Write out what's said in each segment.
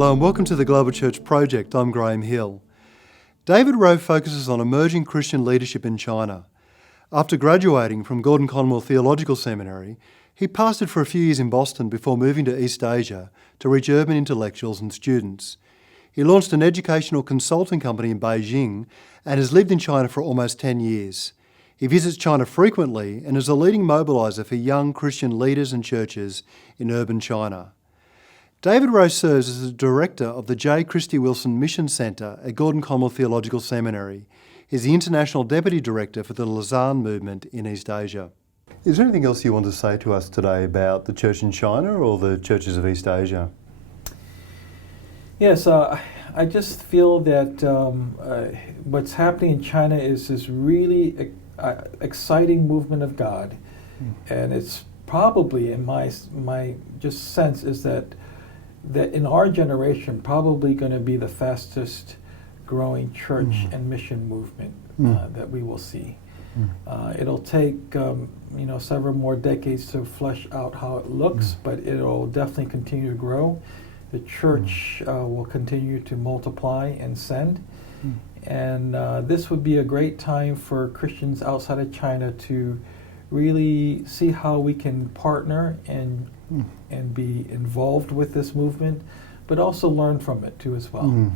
Hello and welcome to the Global Church Project. I'm Graham Hill. David Rowe focuses on emerging Christian leadership in China. After graduating from Gordon-Conwell Theological Seminary, he pastored for a few years in Boston before moving to East Asia to reach urban intellectuals and students. He launched an educational consulting company in Beijing and has lived in China for almost 10 years. He visits China frequently and is a leading mobilizer for young Christian leaders and churches in urban China. David Rowe serves as the director of the Christy Wilson Mission Center at Gordon-Conwell Theological Seminary. He's the international deputy director for the Lausanne movement in East Asia. Is there anything else you want to say to us today about the church in China or the churches of East Asia? Yes, I just feel that what's happening in China is this really exciting movement of God, and it's probably, in my just sense, is that in our generation probably going to be the fastest growing church and mission movement that we will see. It'll take several more decades to flesh out how it looks, but it'll definitely continue to grow. The church will continue to multiply and send, and this would be a great time for Christians outside of China to really see how we can partner and be involved with this movement, but also learn from it too as well.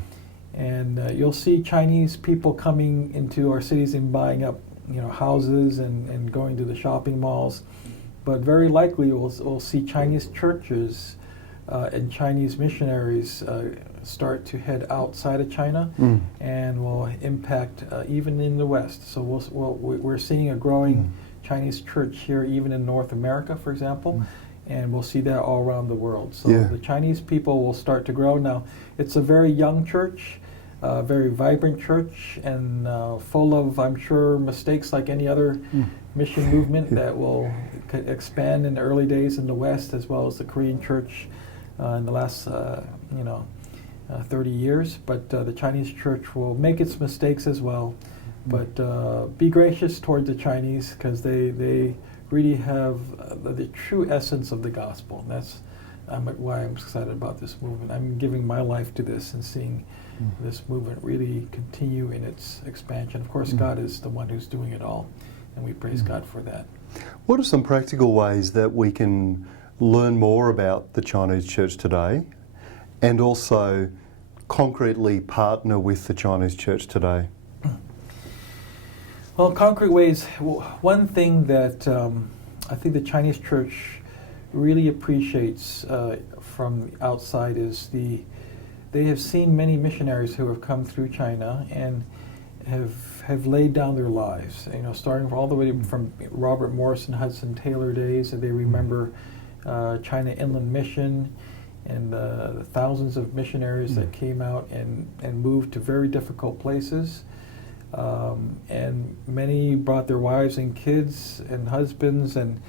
And you'll see Chinese people coming into our cities and buying up houses and going to the shopping malls, but very likely we'll see Chinese churches and Chinese missionaries start to head outside of China and will impact even in the West. So we're seeing a growing Chinese church here, even in North America, for example, and we'll see that all around the world. So the Chinese people will start to grow. Now, it's a very young church, very vibrant church, and full of, I'm sure, mistakes like any other mission movement that will expand in the early days in the West, as well as the Korean church in the last 30 years. But the Chinese church will make its mistakes as well. But be gracious toward the Chinese, because they really have the true essence of the gospel. And that's why I'm excited about this movement. I'm giving my life to this and seeing this movement really continue in its expansion. Of course, God is the one who's doing it all, and we praise God for that. What are some practical ways that we can learn more about the Chinese church today and also concretely partner with the Chinese church today? Well, concrete ways, one thing that I think the Chinese church really appreciates from the outside is they have seen many missionaries who have come through China and have laid down their lives, starting all the way from Robert Morris and Hudson Taylor days. And they remember China Inland Mission and the thousands of missionaries that came out and moved to very difficult places. And many brought their wives and kids and husbands and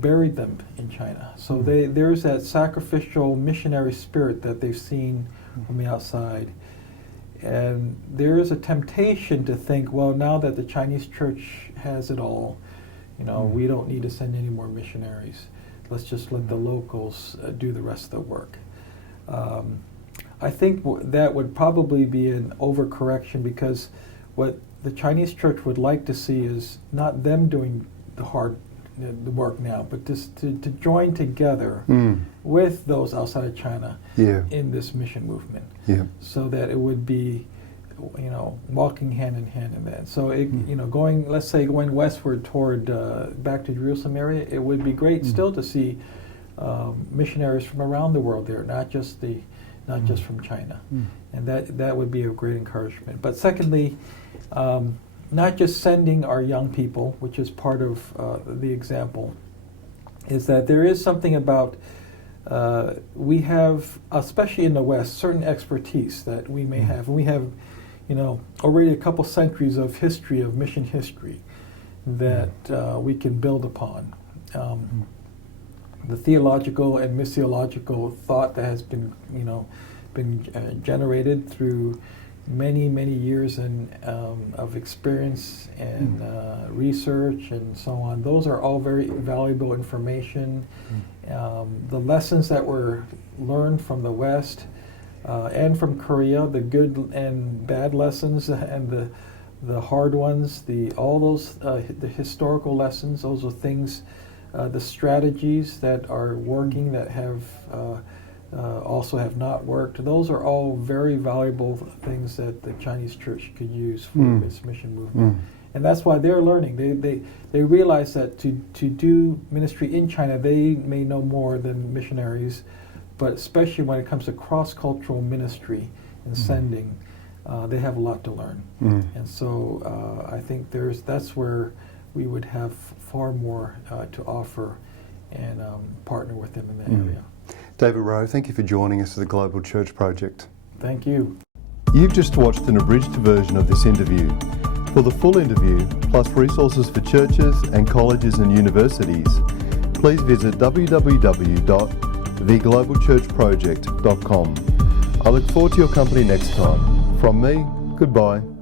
buried them in China. So there's that sacrificial missionary spirit that they've seen from the outside. And there is a temptation to think, well, now that the Chinese church has it all, we don't need to send any more missionaries. Let's just let the locals do the rest of the work. I think that would probably be an overcorrection, because what the Chinese church would like to see is not them doing the work now, but just to join together with those outside of China in this mission movement, so that it would be, walking hand in hand in that. So going westward toward back to Jerusalem area, it would be great still to see missionaries from around the world there, not just from China, and that would be a great encouragement. But secondly, not just sending our young people, which is part of the example, is that there is something about we have, especially in the West, certain expertise that we may have. And we have, already a couple centuries of history, of mission history, that we can build upon. The theological and missiological thought that has been generated through many years of experience and research and so on. Those are all very valuable information. The lessons that were learned from the West and from Korea, the good and bad lessons and the hard ones, all those the historical lessons. Those are things, the strategies that are working that have also have not worked. Those are all very valuable things that the Chinese church could use for its mission movement. And that's why they're learning. They realize that to do ministry in China, they may know more than missionaries, but especially when it comes to cross-cultural ministry and sending, they have a lot to learn. And so I think that's where we would have far more to offer and partner with them in that area. David Rowe, thank you for joining us at the Global Church Project. Thank you. You've just watched an abridged version of this interview. For the full interview, plus resources for churches and colleges and universities, please visit www.theglobalchurchproject.com. I look forward to your company next time. From me, goodbye.